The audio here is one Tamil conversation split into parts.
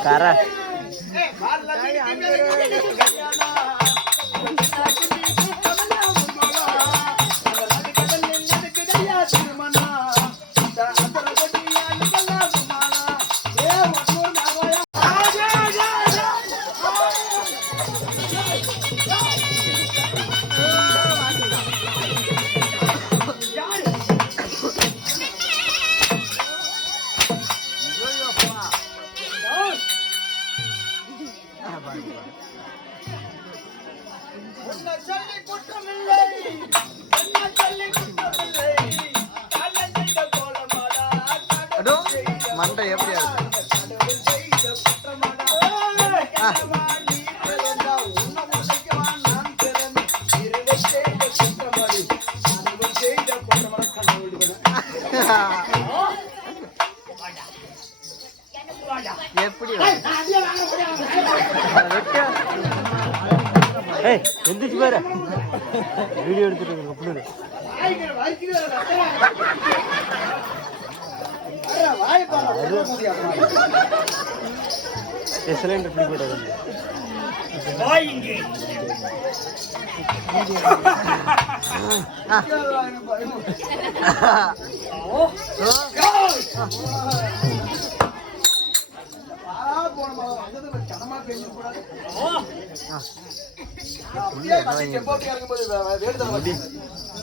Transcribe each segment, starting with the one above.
Kara. மண்டை எப்படியா எப்படி எந்திரிச்சு பாரு வீடியோ எடுத்துட்டு அப்படி சிலிண்டர் ஃப்ரீ போட்டு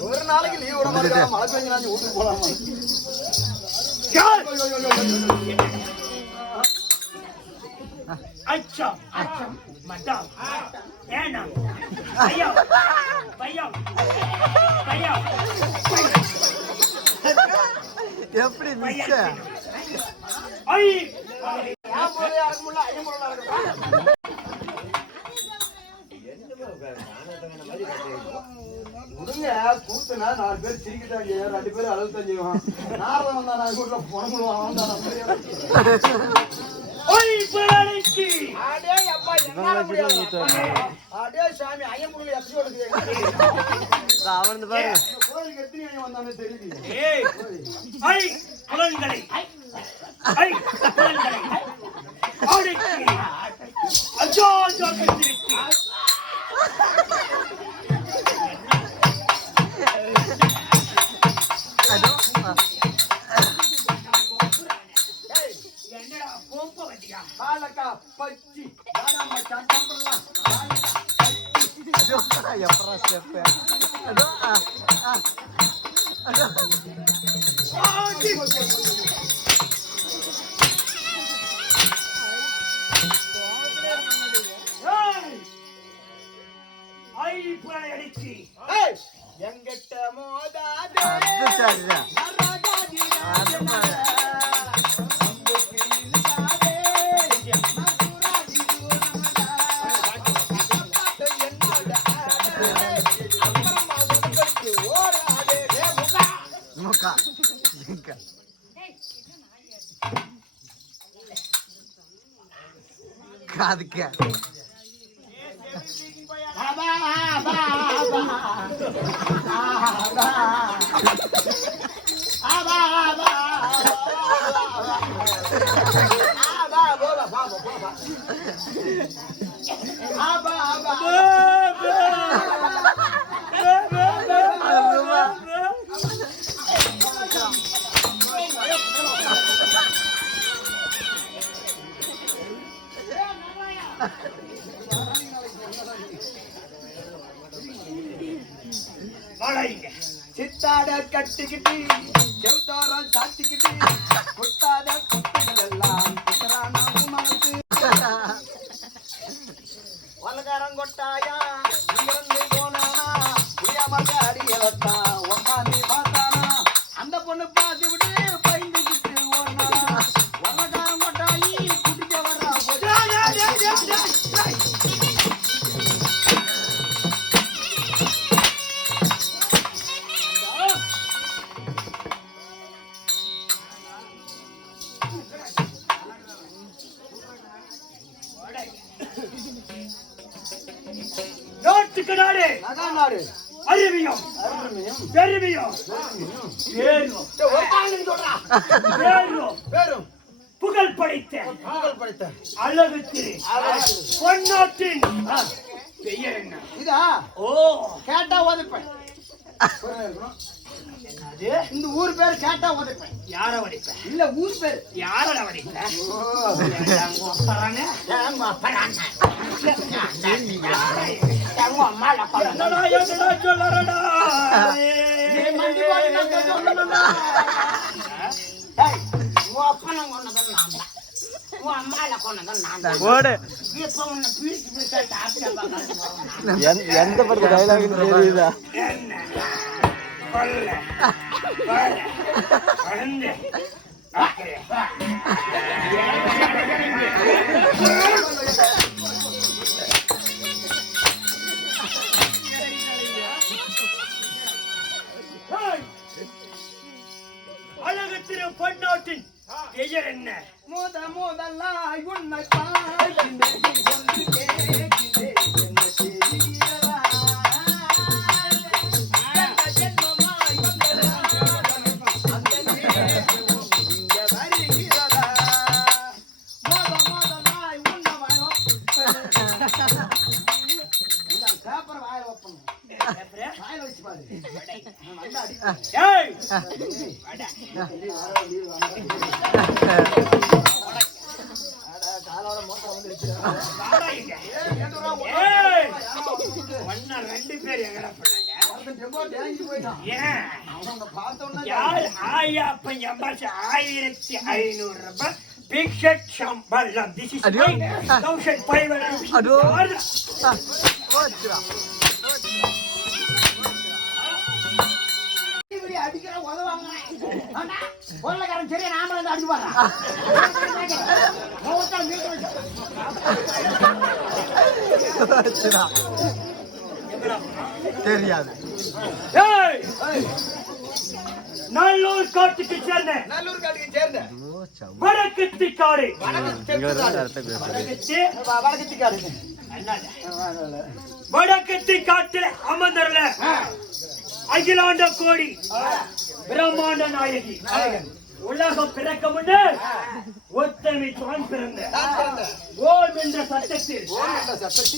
ஒரு நாளைக்கு லீவ் விட மாட்டேன் மழை பெஞ்சு வீட்டுக்கு போலாமா अच्छा अच्छा मटा है ना भैया भैया भैया எப்படி மிஸ் ஐ யா போறே அருமுள்ள ஐயமுள்ள இருக்கு உடுங்க கூத்துனா 4 பேர் சிரிக்கிட்டாங்க 2 பேர் அழுத்தான் செய்வான் நாரதம் வந்தா நான் கூட்ல பொணமுடுவான் ஓய் பரணிச்சி அடே அப்பா என்ன முடியாது அடே சாமி ஐயமுள்ள எப்படி ஓடுது அவன் பாரு கோயிலுக்கு எத்தனை ஐயம் வந்தானே தெரியல ஏய் ஐ குலங்களை ஐ குலங்களை ஓடிச்சி அஜோ அஜோ கத்திரிச்சி அதோ என்னடா கோப்ப வண்டியா பாலக்கா பச்சி தாடா மச்சான் சாப்பிடலாம் அதோ எப்பரா ஸ்டெப் அதோ அதோ ஐ பரணிச்சி ஏய் எங்கட்ட மோதாதே அது சரிடா முக்கா காதுக்க சித்தாட கட்டிக்கிட்டு செவ்தாரம் சாத்திக்கிட்டு குத்தாத குட்டிகள் எல்லாம் குத்தரான குமரத்து வலகாரம் கொட்டாயா இங்கிருந்து போனானா புரியாம அடியலத்தான் உக்காந்து பார்த்தானா அந்த வந்து பார்த்து விட்டு பயந்துக்கிட்டு ஓடுனா வல்லக்காரன் கொட்டாயி குடிக்க வர்றா நாட்டுக்கு நாடு நாடு அறிவியும் பெருமையும் பேரும் புகழ் படைத்த அழகு திரு அழகு. பொன்னாட்டின் பெயர் என்ன? இதா ஓ கேட்டா உதைப்பேன் இந்த ஊர் பேர் கேட்டா உதைப்பேன் யார வடிப்ப? இல்ல ஊர் பேர் யார வடிப்ப? என்னடா என்னடா சொல்லறடா? ஓடு எந்த படத்து டைலாக் தெரியுதா? என்ன கொல்ல கொல்ல கொண்டு அழகு திரு பொன்னாட்டின் பெயர் என்ன? முதலாய் உன்னை பார்க்கின்றேன் என்று கேட்கின்றேன் என்ன செய்கிறதா? எந்த ஜென்மமாய் வந்ததா? அந்த நேரமும் இங்க வருகிறதா? முதலாய் உன்னை பேப்பர் வாயில வைப்பணும். வாயில வச்சு பாரு. நல்லா அடி. ஏய் வாடா இங்க. ஏய் ஒண்ணா ரெண்டு பேர் எங்கடா பண்ணாங்க? ஏன் யார் ஆயாப்பன் எம்பாசி 1500 ரூபாய் பிக்ஷட் சம்பளம். This is அடியோ. 1500 அடியோ. யாரு? அடிக்கிற உதவாங்க பொருளக்காரன் சரியா நாம வந்து அடிச்சு பாரு தெரியாது. ஏய் நல்லூர் காட்டுக்கு சேர்ந்த நல்லூர் காட்டுக்கு சேர்ந்த வடக்கத்தி காடு வடக்கத்திக்காரு வடக்கத்தி காட்டில் அமர்ந்தருள அகிலாண்ட கோடி பிரம்மாண்ட நாயகி உலகம் பிறக்க முன்னே ஒத்தமை தான் பிறந்த ஓம் என்ற சட்டத்தில்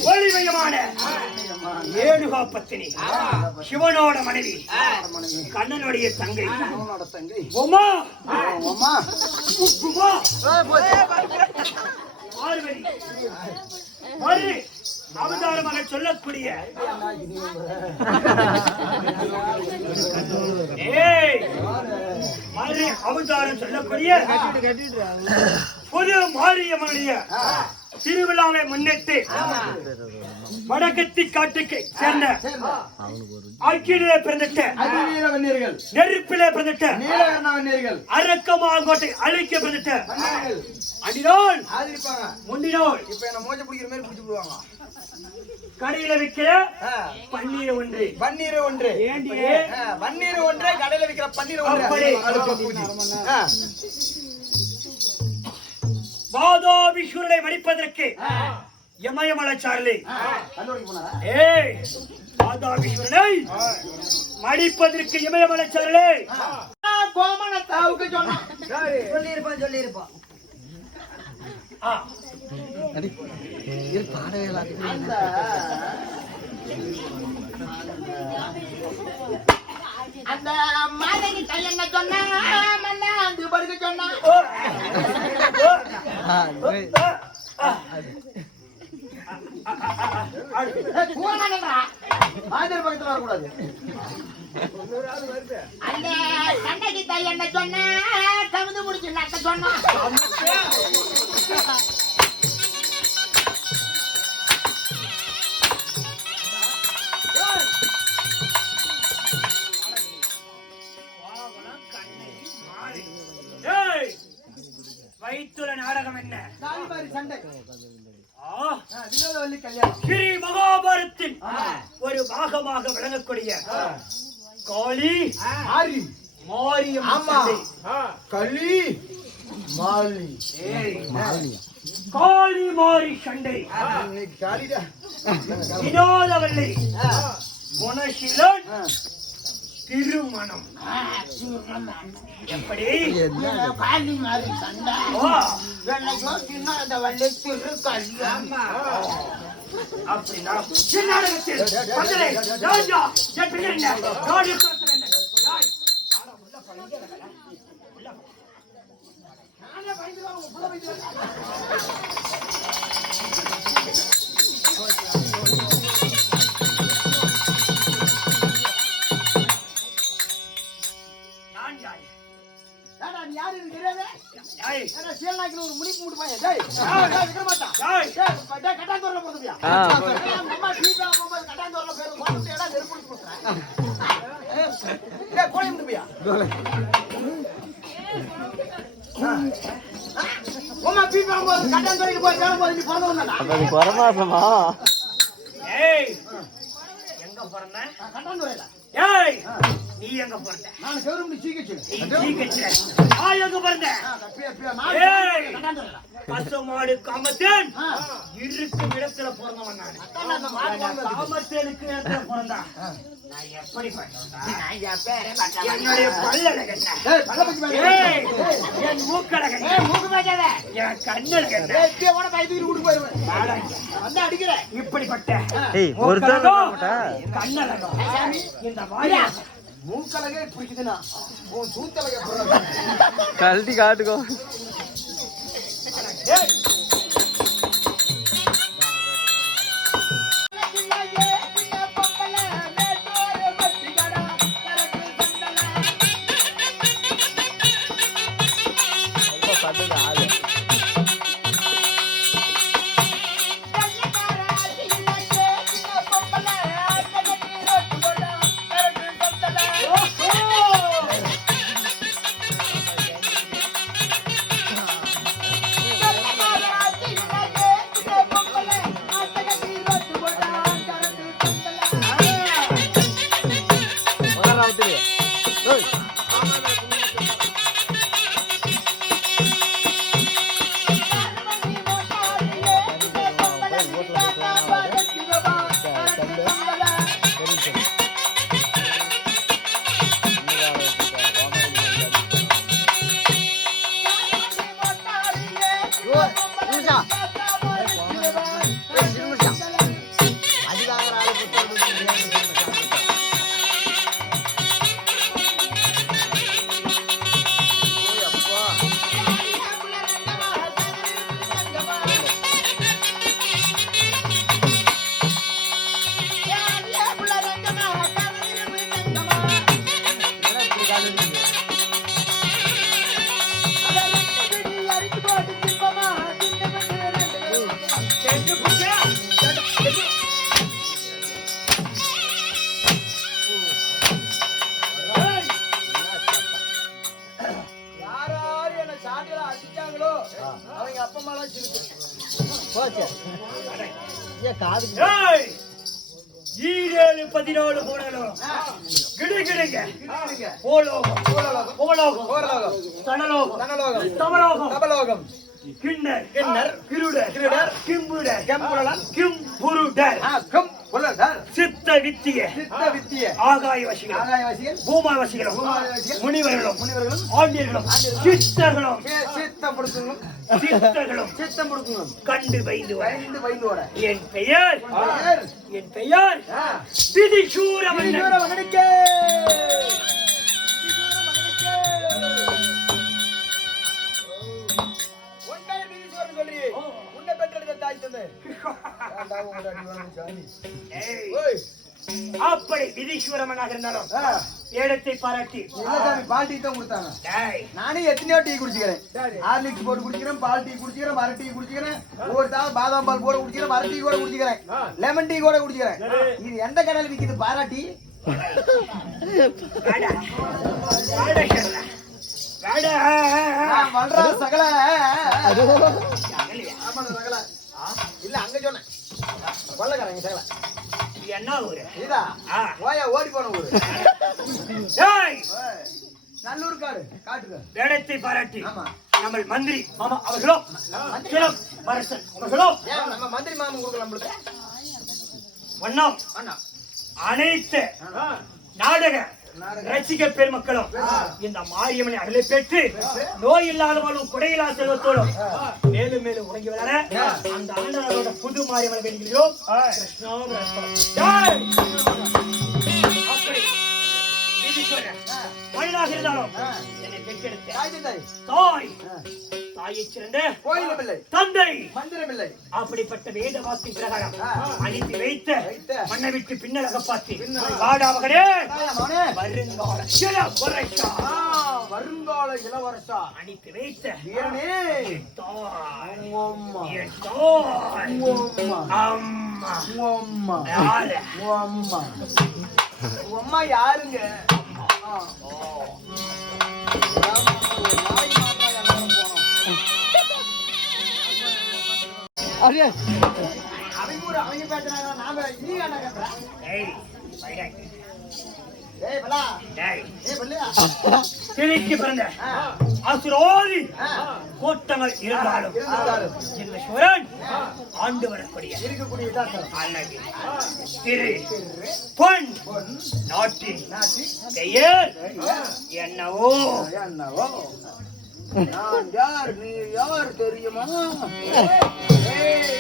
ஒளிமயமான ஏழுகா பத்தினி சிவனோட மனைவி கண்ணனுடைய தங்கை உமா உமா உமா பார்வதி மறு அவதாரமாக சொல்லக்கூடிய ஏய் மறு அவதாரம் சொல்லக்கூடிய புது மாரியம்மனுடைய திருவிழாவை முன்னிட்டு வடக்கத்தி காட்டுக்கு சேர்ந்த அக்கிலே பிறந்துட்ட நெருப்பிலே பிறந்துட்ட அரக்கமாங்கோட்டை அழிக்க பிறந்துட்ட அடிநாள் முண்டினோள் இப்ப என்ன மோஜ பிடிக்கிற மாதிரி பிடிச்சு விடுவாங்க கடையில விற்கிற பன்னீர் ஒன்று பன்னீர் ஒன்று ஏண்டியே பன்னீர் ஒன்று கடையில விற்கிற பன்னீர் ஒன்று பாதாபிஷூரனை மடிப்பதற்கு இமயமலைச்சாரலை ஏய் பாதாபிஷூரனை மடிப்பதற்கு இமயமலைச்சாரலை கோமணத்தாவுக்கு சொன்னான் சொல்லியிருப்பான் அடி இது பாடவே அந்த மாதவி கையென்ன சொன்னா மண்ணா அந்த படுக்க சொன்னா மாதர் பக்கத்துல வரக்கூடாது அந்த கண்ணகி தாய் என்ன சொன்னா கவுந்து முடிச்சு நட்ட சொன்னா வைத்துள்ள நாடகம் என்ன? தாலிமாரி சண்டை. வினோதவல்லி கல்யாணம். ஸ்ரீ மகாபாரத்தின் ஒரு பாகமாக விளங்கக்கூடிய காளி மாரி மாரியம் களி மாலி காளி மாரி சண்டை. காளிடா வினோதவல்லி குணசீலன் திருமணம். எப்படி? காளி மாரி சண்டை. அந்த வள்ளி திரு கல்யாணம். அப்படின்னா நாடகத்தில் பந்தலை ராஜா என் பெயர் என்ன? நாடு கடத்தல் என்ன? ஒரு முடிப்பு முட்டுப்பாங்க. கட்டாந்தோரில் போதுமியா அம்மா டீக்கா போகும்போது கட்டாந்தோரில் பேர் போட்டு நெருப்பு கொடுத்துறேன். கோழி முட்டுப்பியா உமா பீப்பா போது கட்டாந்தோரிக்கு போய் வேலை போது நீ பிறந்தவன் பரமாசமா எங்க பிறந்த? கட்டாந்தோரையில. ஏய் நீ எங்க பிறந்த? நான் கவர்மெண்ட் சீக்கிச்சு. நான் எங்க பிறந்த? பசுமாடு காமத்தேன் இருக்கும் இடத்துல பிறந்தவன் நான். காமத்தேனுக்கு இடத்துல பிறந்தான். நான் எப்படி என்னுடைய பல்லழகன், என் மூக்கழகன், என் கண்ணழகன் அடிக்கிறேன். இப்படிப்பட்ட கண்ணழகம் இந்த வாயா மூக்கழகே பிடிக்குதுன்னா உன் சூத்தழகை கழட்டி காட்டுக்கோ. அவங்க அப்பா அம்மா ஈரேழு 14 போடணும். கிடுகிடுங்க போலோகம் போலோகம் தனலோகம் தமலோகம் தபலோகம் கிண்ணர் கிருடர் கிம்புடர் கிம்புருடர் சித்த வித்திய ஆகாய வசிகள் பூமா வசிகளும் முனிவர்களும் ஆண்டியர்களும் சித்தர்களும் கண்டு வைந்து வர என் பெயர் விதிசூரமன்னனுக்கே. அப்படி விதீஸ்வரமனாக இருந்தாலும் இடத்தை பாராட்டி பால் டீ தான் கொடுத்தாங்க. நானே எத்தனையோ டீ குடிச்சுக்கிறேன். ஹார்லிக்ஸ் போட்டு குடிக்கிறேன், பால் டீ குடிச்சுக்கிறேன், மர டீ குடிச்சுக்கிறேன், ஒரு தாள் பாதாம் பால் போட குடிக்கிறேன், மர டீ கூட குடிச்சுக்கிறேன், லெமன் டீ கூட குடிச்சுக்கிறேன். இது எந்த கடையில் விற்கிது பாராட்டி? வல்றா சகல. அகலையா? ஆமாடா சகல. இல்ல அங்க சொன்னேன். கொள்ளக்காரங்க சகல. இது என்ன ஊரு? இதா? ஆ. ஓயா ஓடி போன ஊரு. டேய், நல்லூர் காடு காட்டுங்க. வேடத்தை பாராட்டி ஆமா. நம்ம மந்திரி மாமா அவர்களோ கிளம் வரசன் அவர்களோ ஏன் நம்ம மந்திரி மாமன் கொடுக்கல நம்மளுக்கு? வண்ணம் அண்ணா. அனைத்து நாடக ரசிக பெருமக்களும் இந்த மாரியம்மனை அருளை பெற்று நோய் இல்லாதவளும் குறையில்லா செல்வத்தோடும் மேலும் மேலும் உறங்கி வளர அந்த அண்ணனோட புது மாரியம்மனை வேண்டுகிறோம். அப்படி விதிஸ்வரன் மனிதாக இருந்தாலும் என்னை பெற்றெடுத்த தாய் தாயை சிறந்த கோயிலும் இல்லை, தந்தை மந்திரம் இல்லை. அப்படிப்பட்ட வேத வாசி பிரகாரம் அனுப்பி வைத்த மண்ணை விட்டு பின்னலக பார்த்து வாடாவகனே மகனே, வருங்கால இளவரசா வருங்கால இளவரசா அனுப்பி வைத்த வீரனே, என் தாய், அம்மா என் தாய், அம்மா அம்மா அம்மா யாரு? அம்மா அம்மா யாருங்க? அவங்க பேசுறாங்க, நாம நீ என்ன கேட்கற? டேய், வைடா. ஏய் பலா, டேய், ஏய் பல்லையா, திரைக்கு பிறந்த அசுரோதி ஆ. கூட்டங்கள் இருந்தாலும் இருந்தாலும் இந்த சுவரன் ஆண்டு வரக்கூடிய இருக்கக்கூடிய இதாசம். அழகு திரு பொன் நாட்டின் நாட்டி பெயர் என்னவோ என்னவோ நான் யார், நீ யார் தெரியுமா? ஏய்